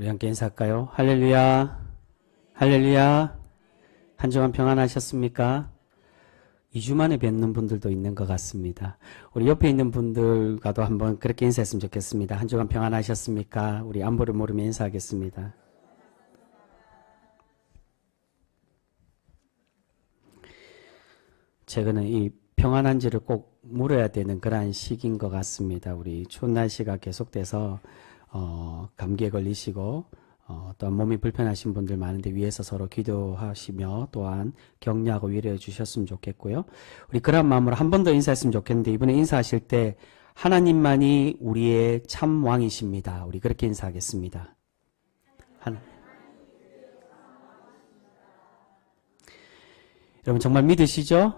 우리 함께 인사할까요? 할렐루야, 할렐루야. 한 주간 평안하셨습니까? 2주 만에 뵙는 분들도 있는 것 같습니다. 우리 옆에 있는 분들과도 한번 그렇게 인사했으면 좋겠습니다. 한 주간 평안하셨습니까? 우리 안부를 모르며 인사하겠습니다. 최근에 이 평안한지를 꼭 물어야 되는 그러한 시기인 것 같습니다. 우리 추운 날씨가 계속돼서 감기에 걸리시고 또한 몸이 불편하신 분들 많은데 위에서 서로 기도하시며 또한 격려하고 위로해 주셨으면 좋겠고요. 우리 그런 마음으로 한 번 더 인사했으면 좋겠는데 이번에 인사하실 때 하나님만이 우리의 참 왕이십니다. 우리 그렇게 인사하겠습니다. 여러분 정말 믿으시죠?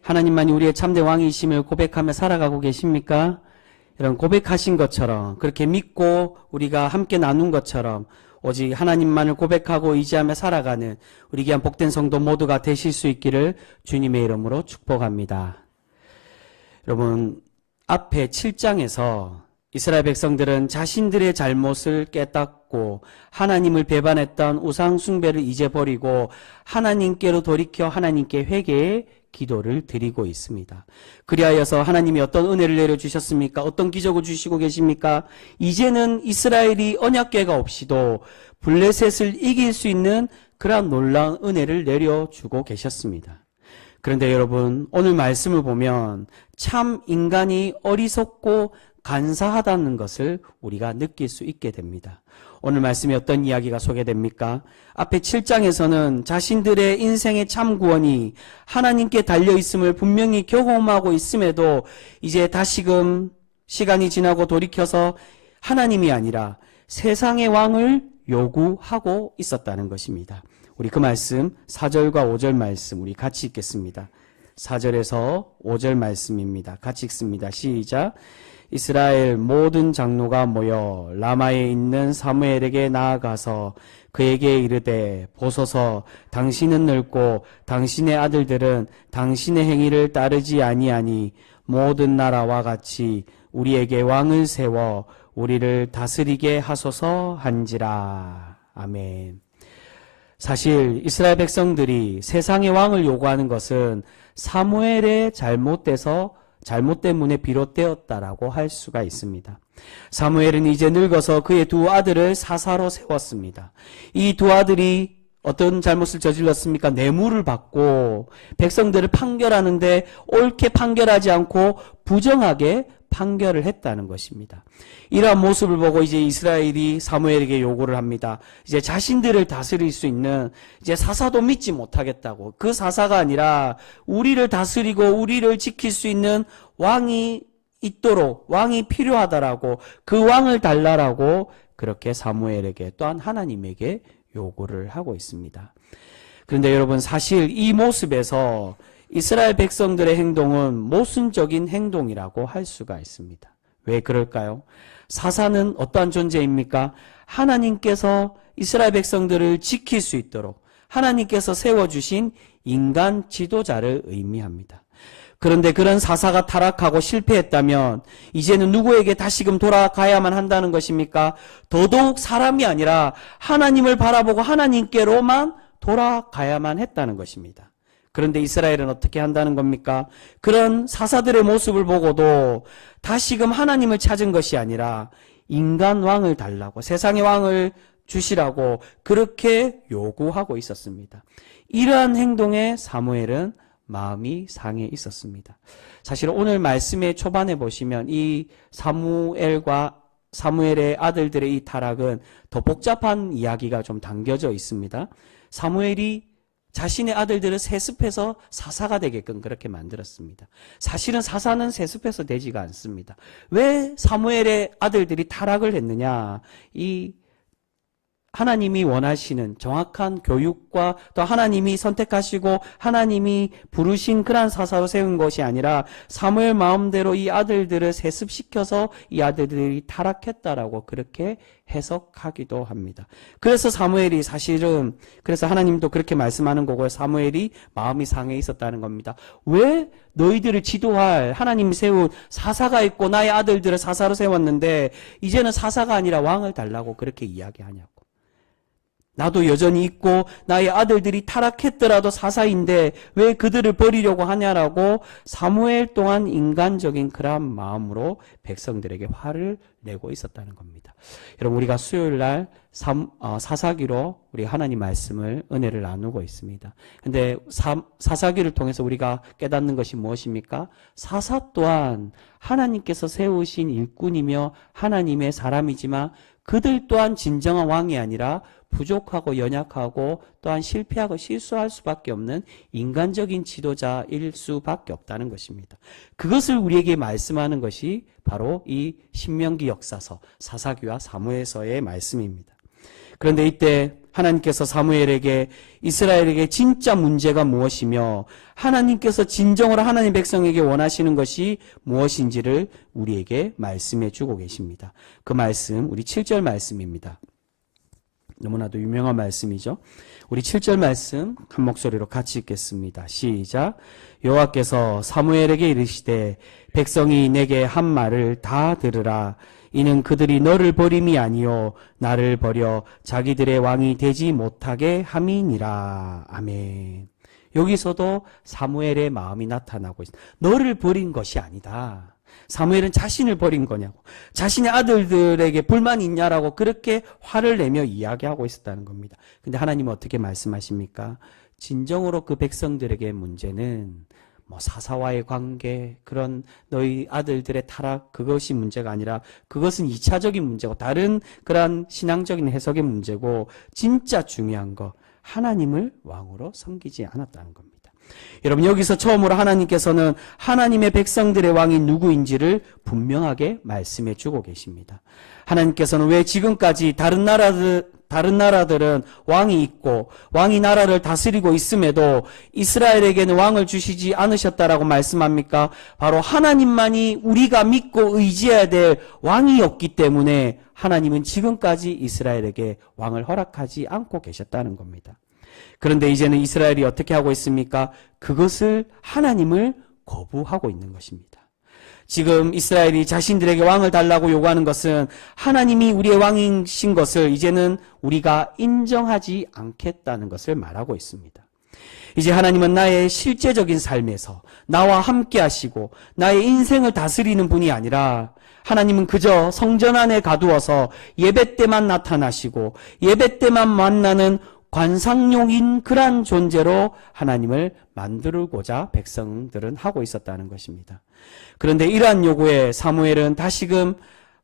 하나님만이 우리의 참된 왕이심을 고백하며 살아가고 계십니까? 여러분 고백하신 것처럼 그렇게 믿고 우리가 함께 나눈 것처럼 오직 하나님만을 고백하고 의지하며 살아가는 우리 귀한 복된 성도 모두가 되실 수 있기를 주님의 이름으로 축복합니다. 여러분 앞에 7장에서 이스라엘 백성들은 자신들의 잘못을 깨닫고 하나님을 배반했던 우상 숭배를 이제 버리고 하나님께로 돌이켜 하나님께 회개의 기도를 드리고 있습니다. 그리하여서 하나님이 어떤 은혜를 내려주셨습니까? 어떤 기적을 주시고 계십니까? 이제는 이스라엘이 언약궤가 없이도 블레셋을 이길 수 있는 그러한 놀라운 은혜를 내려주고 계셨습니다. 그런데 여러분 오늘 말씀을 보면 참 인간이 어리석고 간사하다는 것을 우리가 느낄 수 있게 됩니다. 오늘 말씀에 어떤 이야기가 소개됩니까? 앞에 7장에서는 자신들의 인생의 참 구원이 하나님께 달려있음을 분명히 경험하고 있음에도 이제 다시금 시간이 지나고 돌이켜서 하나님이 아니라 세상의 왕을 요구하고 있었다는 것입니다. 우리 그 말씀 4절과 5절 말씀 우리 같이 읽겠습니다. 4절에서 5절 말씀입니다. 같이 읽습니다. 시작. 이스라엘 모든 장로가 모여 라마에 있는 사무엘에게 나아가서 그에게 이르되 보소서 당신은 늙고 당신의 아들들은 당신의 행위를 따르지 아니하니 모든 나라와 같이 우리에게 왕을 세워 우리를 다스리게 하소서 한지라. 아멘. 사실 이스라엘 백성들이 세상의 왕을 요구하는 것은 사무엘의 잘못 때문에 비롯되었다라고 할 수가 있습니다. 사무엘은 이제 늙어서 그의 두 아들을 사사로 세웠습니다. 이 두 아들이 어떤 잘못을 저질렀습니까? 뇌물을 받고 백성들을 판결하는데 옳게 판결하지 않고 부정하게 판결을 했다는 것입니다. 이러한 모습을 보고 이제 이스라엘이 사무엘에게 요구를 합니다. 이제 자신들을 다스릴 수 있는 이제 사사도 믿지 못하겠다고. 그 사사가 아니라 우리를 다스리고 우리를 지킬 수 있는 왕이 있도록 왕이 필요하다라고 그 왕을 달라라고 그렇게 사무엘에게 또한 하나님에게 요구를 하고 있습니다. 그런데 여러분 사실 이 모습에서 이스라엘 백성들의 행동은 모순적인 행동이라고 할 수가 있습니다. 왜 그럴까요? 사사는 어떠한 존재입니까? 하나님께서 이스라엘 백성들을 지킬 수 있도록 하나님께서 세워주신 인간 지도자를 의미합니다. 그런데 그런 사사가 타락하고 실패했다면 이제는 누구에게 다시금 돌아가야만 한다는 것입니까? 더더욱 사람이 아니라 하나님을 바라보고 하나님께로만 돌아가야만 했다는 것입니다. 그런데 이스라엘은 어떻게 한다는 겁니까? 그런 사사들의 모습을 보고도 다시금 하나님을 찾은 것이 아니라 인간 왕을 달라고 세상의 왕을 주시라고 그렇게 요구하고 있었습니다. 이러한 행동에 사무엘은 마음이 상해 있었습니다. 사실 오늘 말씀의 초반에 보시면 이 사무엘의 아들들의 이 타락은 더 복잡한 이야기가 좀 담겨져 있습니다. 사무엘이 자신의 아들들을 세습해서 사사가 되게끔 그렇게 만들었습니다. 사실은 사사는 세습해서 되지가 않습니다. 왜 사무엘의 아들들이 타락을 했느냐? 이 하나님이 원하시는 정확한 교육과 또 하나님이 선택하시고 하나님이 부르신 그러한 사사로 세운 것이 아니라 사무엘 마음대로 이 아들들을 세습시켜서 이 아들들이 타락했다라고 그렇게 해석하기도 합니다. 그래서 사무엘이 사실은 그래서 하나님도 그렇게 말씀하는 거고요. 사무엘이 마음이 상해 있었다는 겁니다. 왜 너희들을 지도할 하나님이 세운 사사가 있고 나의 아들들을 사사로 세웠는데 이제는 사사가 아니라 왕을 달라고 그렇게 이야기하냐고. 나도 여전히 있고 나의 아들들이 타락했더라도 사사인데 왜 그들을 버리려고 하냐라고 사무엘 또한 인간적인 그러한 마음으로 백성들에게 화를 내고 있었다는 겁니다. 여러분 우리가 수요일 날 사사기로 우리 하나님 말씀을 은혜를 나누고 있습니다. 근데 사사기를 통해서 우리가 깨닫는 것이 무엇입니까? 사사 또한 하나님께서 세우신 일꾼이며 하나님의 사람이지만 그들 또한 진정한 왕이 아니라 부족하고 연약하고 또한 실패하고 실수할 수밖에 없는 인간적인 지도자일 수밖에 없다는 것입니다. 그것을 우리에게 말씀하는 것이 바로 이 신명기 역사서 사사기와 사무엘서의 말씀입니다. 그런데 이때 하나님께서 사무엘에게 이스라엘에게 진짜 문제가 무엇이며 하나님께서 진정으로 하나님 백성에게 원하시는 것이 무엇인지를 우리에게 말씀해 주고 계십니다. 그 말씀 우리 7절 말씀입니다. 너무나도 유명한 말씀이죠. 우리 7절 말씀 한 목소리로 같이 읽겠습니다. 시작. 여호와께서 사무엘에게 이르시되 백성이 내게 한 말을 다 들으라. 이는 그들이 너를 버림이 아니요 나를 버려 자기들의 왕이 되지 못하게 함이니라. 아멘. 여기서도 사무엘의 마음이 나타나고 있습니다. 너를 버린 것이 아니다. 사무엘은 자신을 버린 거냐고, 자신의 아들들에게 불만이 있냐라고 그렇게 화를 내며 이야기하고 있었다는 겁니다. 근데 하나님은 어떻게 말씀하십니까? 진정으로 그 백성들에게 문제는 사사와의 관계, 그런 너희 아들들의 타락, 그것이 문제가 아니라 그것은 2차적인 문제고 다른 그런 신앙적인 해석의 문제고 진짜 중요한 거 하나님을 왕으로 섬기지 않았다는 겁니다. 여러분 여기서 처음으로 하나님께서는 하나님의 백성들의 왕이 누구인지를 분명하게 말씀해 주고 계십니다. 하나님께서는 왜 지금까지 다른 나라들은 왕이 있고 왕이 나라를 다스리고 있음에도 이스라엘에게는 왕을 주시지 않으셨다라고 말씀합니까? 바로 하나님만이 우리가 믿고 의지해야 될 왕이었기 때문에 하나님은 지금까지 이스라엘에게 왕을 허락하지 않고 계셨다는 겁니다. 그런데 이제는 이스라엘이 어떻게 하고 있습니까? 그것을 하나님을 거부하고 있는 것입니다. 지금 이스라엘이 자신들에게 왕을 달라고 요구하는 것은 하나님이 우리의 왕이신 것을 이제는 우리가 인정하지 않겠다는 것을 말하고 있습니다. 이제 하나님은 나의 실제적인 삶에서 나와 함께 하시고 나의 인생을 다스리는 분이 아니라 하나님은 그저 성전 안에 가두어서 예배 때만 나타나시고 예배 때만 만나는 관상용인 그러한 존재로 하나님을 만들고자 백성들은 하고 있었다는 것입니다. 그런데 이러한 요구에 사무엘은 다시금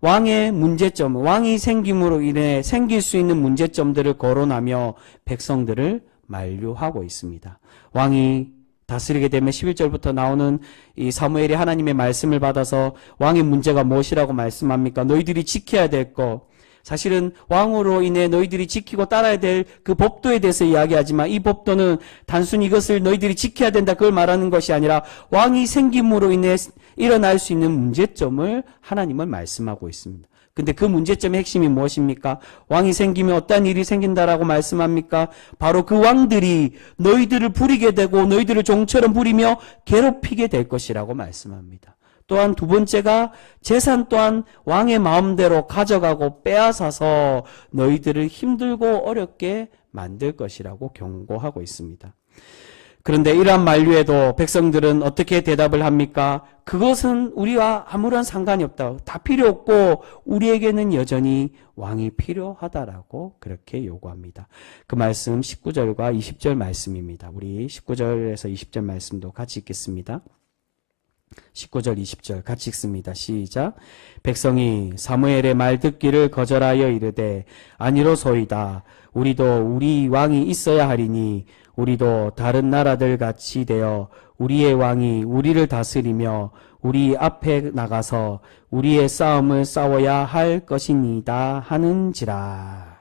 왕의 문제점, 왕이 생김으로 인해 생길 수 있는 문제점들을 거론하며 백성들을 만류하고 있습니다. 왕이 다스리게 되면 11절부터 나오는 이 사무엘이 하나님의 말씀을 받아서 왕의 문제가 무엇이라고 말씀합니까? 너희들이 지켜야 될 것, 사실은 왕으로 인해 너희들이 지키고 따라야 될 그 법도에 대해서 이야기하지만 이 법도는 단순히 이것을 너희들이 지켜야 된다 그걸 말하는 것이 아니라 왕이 생김으로 인해 일어날 수 있는 문제점을 하나님은 말씀하고 있습니다. 근데 그 문제점의 핵심이 무엇입니까? 왕이 생기면 어떤 일이 생긴다라고 말씀합니까? 바로 그 왕들이 너희들을 부리게 되고 너희들을 종처럼 부리며 괴롭히게 될 것이라고 말씀합니다. 또한 두 번째가 재산 또한 왕의 마음대로 가져가고 빼앗아서 너희들을 힘들고 어렵게 만들 것이라고 경고하고 있습니다. 그런데 이러한 만류에도 백성들은 어떻게 대답을 합니까? 그것은 우리와 아무런 상관이 없다. 다 필요 없고 우리에게는 여전히 왕이 필요하다라고 그렇게 요구합니다. 그 말씀 19절과 20절 말씀입니다. 우리 19절에서 20절 말씀도 같이 읽겠습니다. 19절 20절 같이 읽습니다. 시작. 백성이 사무엘의 말 듣기를 거절하여 이르되 아니로소이다. 우리도 우리 왕이 있어야 하리니 우리도 다른 나라들 같이 되어 우리의 왕이 우리를 다스리며 우리 앞에 나가서 우리의 싸움을 싸워야 할 것이니다 하는지라.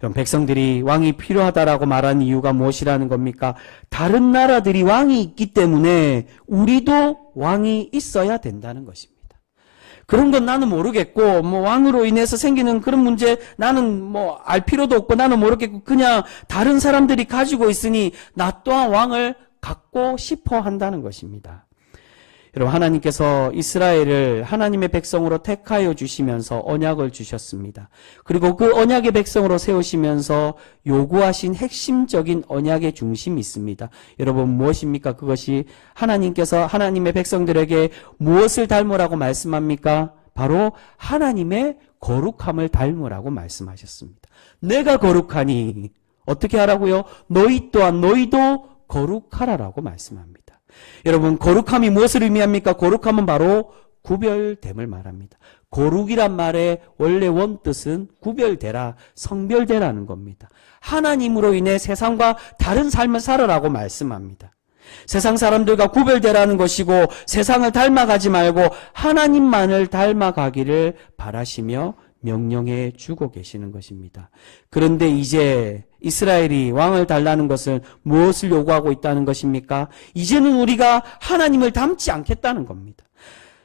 이런 백성들이 왕이 필요하다라고 말하는 이유가 무엇이라는 겁니까? 다른 나라들이 왕이 있기 때문에 우리도 왕이 있어야 된다는 것입니다. 그런 건 나는 모르겠고, 왕으로 인해서 생기는 그런 문제 나는 알 필요도 없고 나는 모르겠고, 그냥 다른 사람들이 가지고 있으니 나 또한 왕을 갖고 싶어 한다는 것입니다. 여러분, 하나님께서 이스라엘을 하나님의 백성으로 택하여 주시면서 언약을 주셨습니다. 그리고 그 언약의 백성으로 세우시면서 요구하신 핵심적인 언약의 중심이 있습니다. 여러분, 무엇입니까? 그것이 하나님께서 하나님의 백성들에게 무엇을 닮으라고 말씀합니까? 바로 하나님의 거룩함을 닮으라고 말씀하셨습니다. 내가 거룩하니 어떻게 하라고요? 너희도 거룩하라라고 말씀합니다. 여러분, 거룩함이 무엇을 의미합니까? 거룩함은 바로 구별됨을 말합니다. 거룩이란 말의 원래 원뜻은 구별되라, 성별되라는 겁니다. 하나님으로 인해 세상과 다른 삶을 살아라고 말씀합니다. 세상 사람들과 구별되라는 것이고 세상을 닮아가지 말고 하나님만을 닮아가기를 바라시며 명령해 주고 계시는 것입니다. 그런데 이제 이스라엘이 왕을 달라는 것은 무엇을 요구하고 있다는 것입니까? 이제는 우리가 하나님을 닮지 않겠다는 겁니다.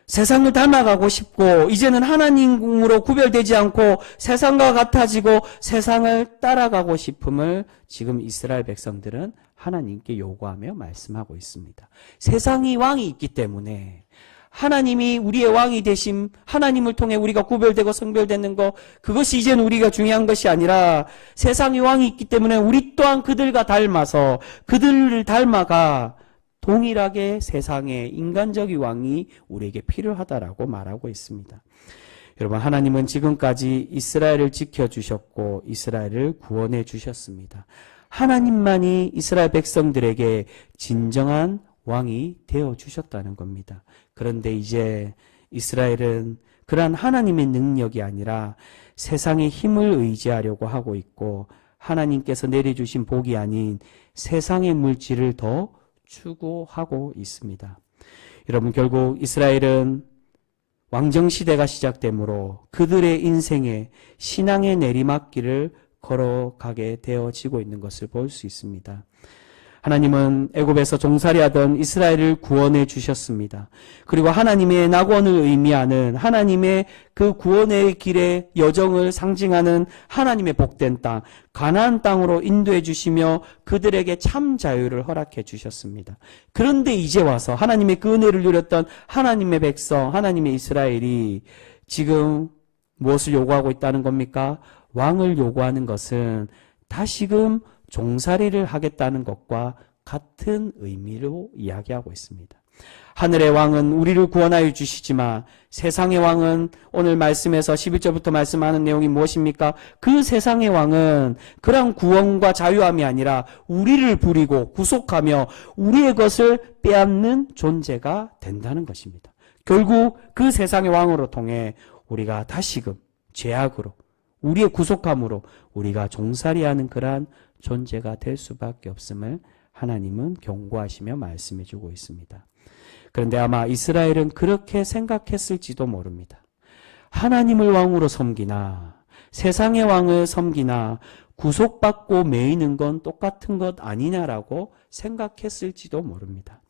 세상을 닮아가고 싶고 이제는 하나님으로 구별되지 않고 세상과 같아지고 세상을 따라가고 싶음을 지금 이스라엘 백성들은 하나님께 요구하며 말씀하고 있습니다. 세상이 왕이 있기 때문에 하나님이 우리의 왕이 되심, 하나님을 통해 우리가 구별되고 성별되는 것, 그것이 이제는 우리가 중요한 것이 아니라 세상의 왕이 있기 때문에 우리 또한 그들과 닮아서 그들을 닮아가 동일하게 세상의 인간적인 왕이 우리에게 필요하다라고 말하고 있습니다. 여러분, 하나님은 지금까지 이스라엘을 지켜주셨고 이스라엘을 구원해 주셨습니다. 하나님만이 이스라엘 백성들에게 진정한 왕이 되어주셨다는 겁니다. 그런데 이제 이스라엘은 그러한 하나님의 능력이 아니라 세상의 힘을 의지하려고 하고 있고 하나님께서 내려주신 복이 아닌 세상의 물질을 더 추구하고 있습니다. 여러분, 결국 이스라엘은 왕정시대가 시작되므로 그들의 인생에 신앙의 내리막길을 걸어가게 되어지고 있는 것을 볼 수 있습니다. 하나님은 애굽에서 종살이하던 이스라엘을 구원해 주셨습니다. 그리고 하나님의 낙원을 의미하는 하나님의 그 구원의 길의 여정을 상징하는 하나님의 복된 땅, 가나안 땅으로 인도해 주시며 그들에게 참 자유를 허락해 주셨습니다. 그런데 이제 와서 하나님의 그 은혜를 누렸던 하나님의 백성, 하나님의 이스라엘이 지금 무엇을 요구하고 있다는 겁니까? 왕을 요구하는 것은 다시금 종살이를 하겠다는 것과 같은 의미로 이야기하고 있습니다. 하늘의 왕은 우리를 구원하여 주시지만 세상의 왕은 오늘 말씀에서 11절부터 말씀하는 내용이 무엇입니까? 그 세상의 왕은 그런 구원과 자유함이 아니라 우리를 부리고 구속하며 우리의 것을 빼앗는 존재가 된다는 것입니다. 결국 그 세상의 왕으로 통해 우리가 다시금 죄악으로 우리의 구속함으로 우리가 종살이하는 그러한 존재가 될 수밖에 없음을 하나님은 경고하시며 말씀해 주고 있습니다. 그런데 아마 이스라엘은 그렇게 생각했을지도 모릅니다. 하나님을 왕으로 섬기나 세상의 왕을 섬기나 구속받고 매이는 건 똑같은 것 아니냐라고 생각했을지도 모릅니다.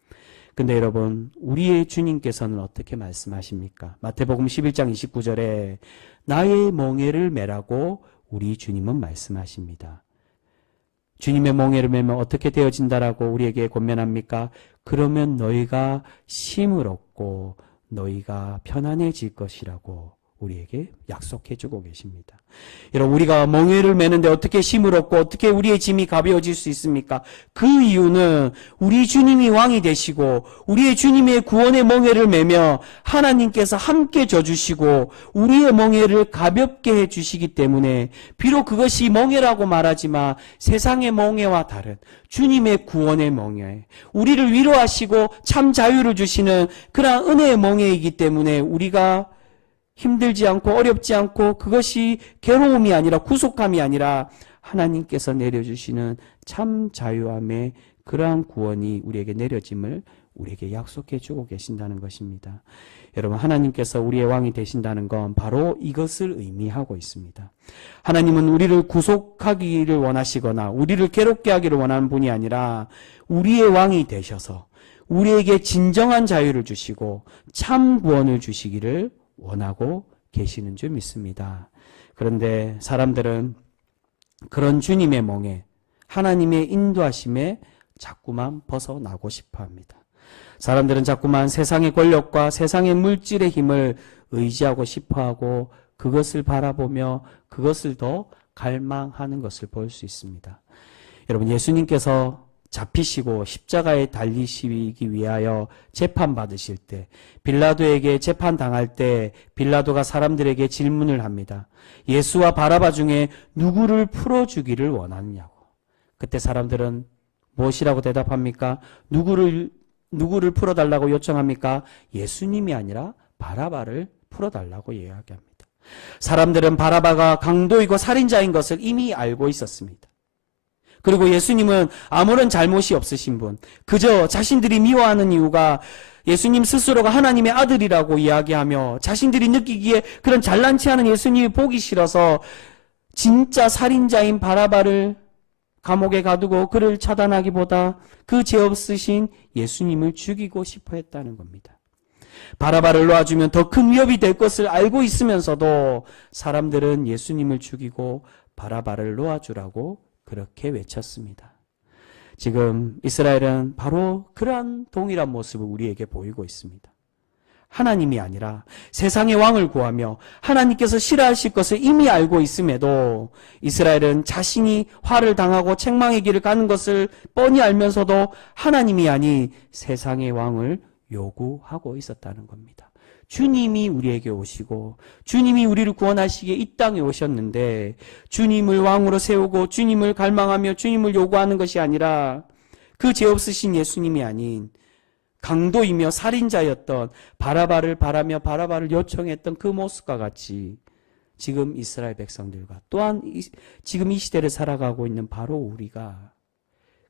근데 여러분, 우리의 주님께서는 어떻게 말씀하십니까? 마태복음 11장 29절에 나의 멍에를 매라고 우리 주님은 말씀하십니다. 주님의 멍에를 매면 어떻게 되어진다라고 우리에게 권면합니까? 그러면 너희가 쉼을 얻고 너희가 편안해질 것이라고 우리에게 약속해 주고 계십니다. 여러분, 우리가 멍에를 매는데 어떻게 쉼을 얻고 어떻게 우리의 짐이 가벼워질 수 있습니까? 그 이유는 우리 주님이 왕이 되시고 우리의 주님의 구원의 멍에를 매며 하나님께서 함께 져주시고 우리의 멍에를 가볍게 해주시기 때문에 비록 그것이 멍에라고 말하지만 세상의 멍에와 다른 주님의 구원의 멍에, 우리를 위로하시고 참 자유를 주시는 그러한 은혜의 멍에이기 때문에 우리가 힘들지 않고 어렵지 않고 그것이 괴로움이 아니라 구속함이 아니라 하나님께서 내려주시는 참 자유함의 그러한 구원이 우리에게 내려짐을 우리에게 약속해 주고 계신다는 것입니다. 여러분, 하나님께서 우리의 왕이 되신다는 건 바로 이것을 의미하고 있습니다. 하나님은 우리를 구속하기를 원하시거나 우리를 괴롭게 하기를 원하는 분이 아니라 우리의 왕이 되셔서 우리에게 진정한 자유를 주시고 참 구원을 주시기를 원하고 계시는 줄 믿습니다. 그런데 사람들은 그런 주님의 멍에, 하나님의 인도하심에 자꾸만 벗어나고 싶어 합니다. 사람들은 자꾸만 세상의 권력과 세상의 물질의 힘을 의지하고 싶어 하고 그것을 바라보며 그것을 더 갈망하는 것을 볼 수 있습니다. 여러분, 예수님께서 잡히시고 십자가에 달리시기 위하여 재판받으실 때, 빌라도에게 재판당할 때 빌라도가 사람들에게 질문을 합니다. 예수와 바라바 중에 누구를 풀어주기를 원하느냐고. 그때 사람들은 무엇이라고 대답합니까? 누구를 풀어달라고 요청합니까? 예수님이 아니라 바라바를 풀어달라고 이야기합니다. 사람들은 바라바가 강도이고 살인자인 것을 이미 알고 있었습니다. 그리고 예수님은 아무런 잘못이 없으신 분, 그저 자신들이 미워하는 이유가 예수님 스스로가 하나님의 아들이라고 이야기하며 자신들이 느끼기에 그런 잘난치 않은 예수님이 보기 싫어서 진짜 살인자인 바라바를 감옥에 가두고 그를 차단하기보다 그 죄 없으신 예수님을 죽이고 싶어 했다는 겁니다. 바라바를 놓아주면 더 큰 위협이 될 것을 알고 있으면서도 사람들은 예수님을 죽이고 바라바를 놓아주라고 그렇게 외쳤습니다. 지금 이스라엘은 바로 그러한 동일한 모습을 우리에게 보이고 있습니다. 하나님이 아니라 세상의 왕을 구하며 하나님께서 싫어하실 것을 이미 알고 있음에도 이스라엘은 자신이 화를 당하고 책망의 길을 가는 것을 뻔히 알면서도 하나님이 아닌 세상의 왕을 요구하고 있었다는 겁니다. 주님이 우리에게 오시고 주님이 우리를 구원하시기에 이 땅에 오셨는데 주님을 왕으로 세우고 주님을 갈망하며 주님을 요구하는 것이 아니라 그 죄 없으신 예수님이 아닌 강도이며 살인자였던 바라바를 바라며 바라바를 요청했던 그 모습과 같이 지금 이스라엘 백성들과 또한 지금 이 시대를 살아가고 있는 바로 우리가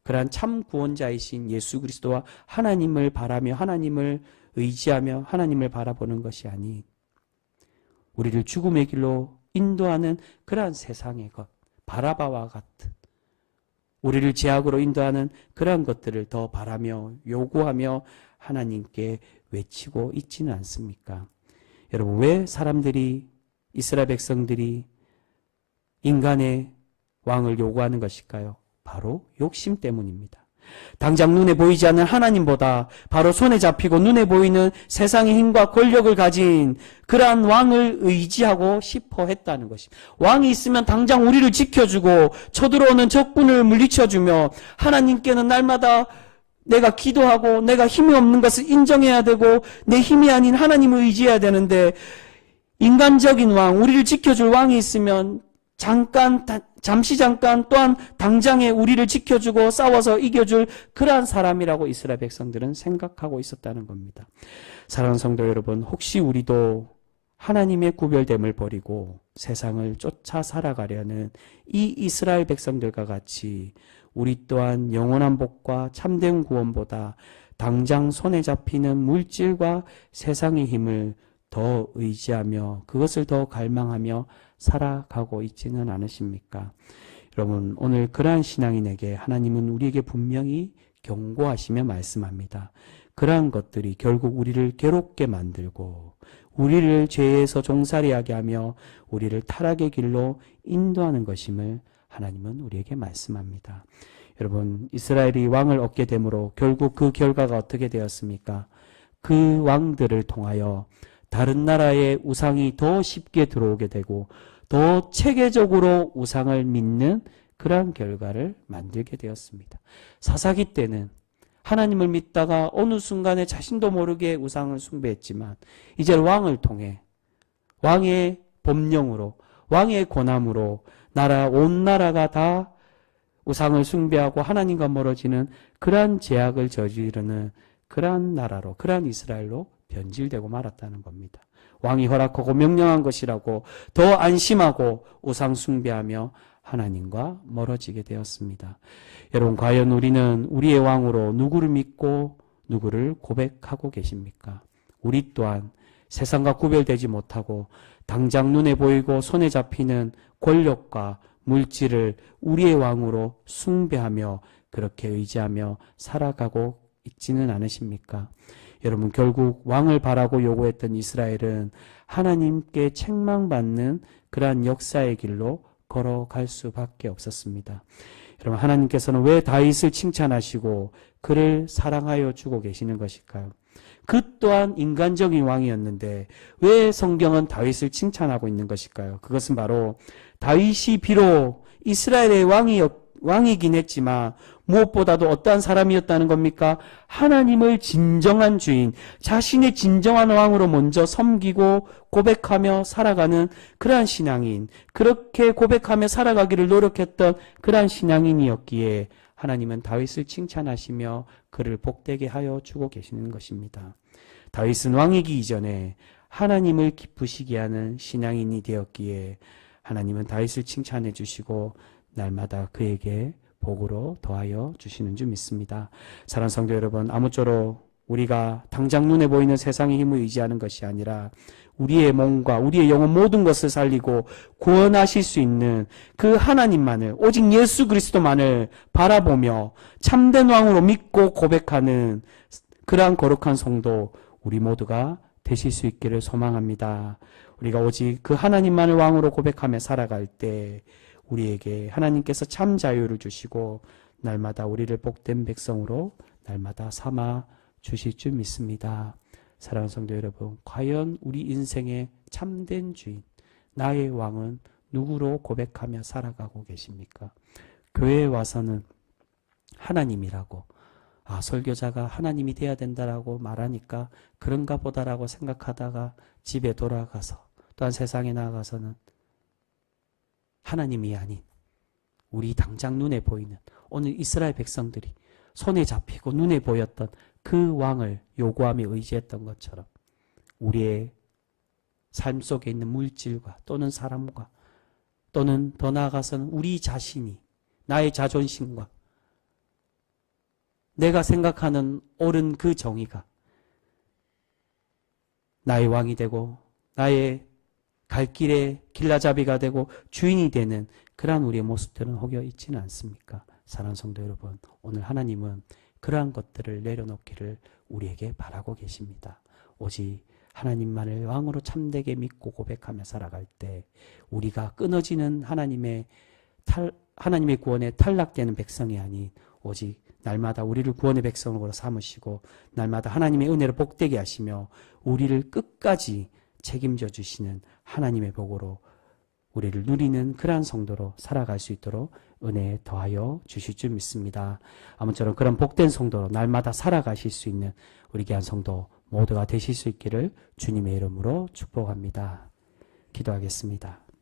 그러한 참 구원자이신 예수 그리스도와 하나님을 바라며 하나님을 의지하며 하나님을 바라보는 것이 아닌 우리를 죽음의 길로 인도하는 그러한 세상의 것, 바라바와 같은 우리를 죄악으로 인도하는 그러한 것들을 더 바라며 요구하며 하나님께 외치고 있지는 않습니까? 여러분, 왜 사람들이 이스라엘 백성들이 인간의 왕을 요구하는 것일까요? 바로 욕심 때문입니다. 당장 눈에 보이지 않는 하나님보다 바로 손에 잡히고 눈에 보이는 세상의 힘과 권력을 가진 그러한 왕을 의지하고 싶어 했다는 것입니다. 왕이 있으면 당장 우리를 지켜주고 쳐들어오는 적군을 물리쳐주며 하나님께는 날마다 내가 기도하고 내가 힘이 없는 것을 인정해야 되고 내 힘이 아닌 하나님을 의지해야 되는데 인간적인 왕, 우리를 지켜줄 왕이 있으면 잠시 잠깐 또한 당장에 우리를 지켜주고 싸워서 이겨줄 그러한 사람이라고 이스라엘 백성들은 생각하고 있었다는 겁니다. 사랑하는 성도 여러분, 혹시 우리도 하나님의 구별됨을 버리고 세상을 쫓아 살아가려는 이 이스라엘 백성들과 같이 우리 또한 영원한 복과 참된 구원보다 당장 손에 잡히는 물질과 세상의 힘을 더 의지하며 그것을 더 갈망하며 살아가고 있지는 않으십니까? 여러분, 오늘 그러한 신앙인에게 하나님은 우리에게 분명히 경고하시며 말씀합니다. 그러한 것들이 결국 우리를 괴롭게 만들고 우리를 죄에서 종살이하게 하며 우리를 타락의 길로 인도하는 것임을 하나님은 우리에게 말씀합니다. 여러분, 이스라엘이 왕을 얻게 되므로 결국 그 결과가 어떻게 되었습니까? 그 왕들을 통하여 다른 나라의 우상이 더 쉽게 들어오게 되고 더 체계적으로 우상을 믿는 그러한 결과를 만들게 되었습니다. 사사기 때는 하나님을 믿다가 어느 순간에 자신도 모르게 우상을 숭배했지만 이제 왕을 통해 왕의 법령으로 왕의 권함으로 온 나라가 다 우상을 숭배하고 하나님과 멀어지는 그러한 죄악을 저지르는 그러한 나라로, 그러한 이스라엘로 변질되고 말았다는 겁니다. 왕이 허락하고 명령한 것이라고 더 안심하고 우상 숭배하며 하나님과 멀어지게 되었습니다. 여러분, 과연 우리는 우리의 왕으로 누구를 믿고 누구를 고백하고 계십니까? 우리 또한 세상과 구별되지 못하고 당장 눈에 보이고 손에 잡히는 권력과 물질을 우리의 왕으로 숭배하며 그렇게 의지하며 살아가고 있지는 않으십니까? 여러분, 결국 왕을 바라고 요구했던 이스라엘은 하나님께 책망받는 그러한 역사의 길로 걸어갈 수밖에 없었습니다. 여러분, 하나님께서는 왜 다윗을 칭찬하시고 그를 사랑하여 주고 계시는 것일까요? 그 또한 인간적인 왕이었는데 왜 성경은 다윗을 칭찬하고 있는 것일까요? 그것은 바로 다윗이 비록 이스라엘의 왕이긴 했지만 무엇보다도 어떠한 사람이었다는 겁니까? 하나님을 진정한 주인, 자신의 진정한 왕으로 먼저 섬기고 고백하며 살아가는 그러한 신앙인, 그렇게 고백하며 살아가기를 노력했던 그러한 신앙인이었기에 하나님은 다윗을 칭찬하시며 그를 복되게 하여 주고 계시는 것입니다. 다윗은 왕이기 이전에 하나님을 기쁘시게 하는 신앙인이 되었기에 하나님은 다윗을 칭찬해 주시고 날마다 그에게 복으로 더하여 주시는 줄 믿습니다. 사랑하는 성도 여러분, 아무쪼록 우리가 당장 눈에 보이는 세상의 힘을 의지하는 것이 아니라 우리의 몸과 우리의 영혼 모든 것을 살리고 구원하실 수 있는 그 하나님만을, 오직 예수 그리스도만을 바라보며 참된 왕으로 믿고 고백하는 그러한 거룩한 성도 우리 모두가 되실 수 있기를 소망합니다. 우리가 오직 그 하나님만을 왕으로 고백하며 살아갈 때 우리에게 하나님께서 참 자유를 주시고 날마다 우리를 복된 백성으로 날마다 삼아 주실 줄 믿습니다. 사랑하는 성도 여러분, 과연 우리 인생의 참된 주인, 나의 왕은 누구로 고백하며 살아가고 계십니까? 교회에 와서는 하나님이라고, 설교자가 하나님이 돼야 된다라고 말하니까 그런가 보다라고 생각하다가 집에 돌아가서 또한 세상에 나아가서는 하나님이 아닌 우리 당장 눈에 보이는 오늘 이스라엘 백성들이 손에 잡히고 눈에 보였던 그 왕을 요구하며 의지했던 것처럼 우리의 삶 속에 있는 물질과 또는 사람과 또는 더 나아가서는 우리 자신이 나의 자존심과 내가 생각하는 옳은 그 정의가 나의 왕이 되고 나의 갈 길의 길라잡이가 되고 주인이 되는 그러한 우리의 모습들은 혹여 있지는 않습니까? 사랑하는 성도 여러분, 오늘 하나님은 그러한 것들을 내려놓기를 우리에게 바라고 계십니다. 오직 하나님만을 왕으로 참되게 믿고 고백하며 살아갈 때 우리가 끊어지는 하나님의 구원에 탈락되는 백성이 아닌 오직 날마다 우리를 구원의 백성으로 삼으시고 날마다 하나님의 은혜를 복되게 하시며 우리를 끝까지 책임져 주시는 하나님의 복으로 우리를 누리는 그러한 성도로 살아갈 수 있도록 은혜에 더하여 주실 줄 믿습니다. 아무쪼록 그런 복된 성도로 날마다 살아가실 수 있는 우리 귀한 성도 모두가 되실 수 있기를 주님의 이름으로 축복합니다. 기도하겠습니다.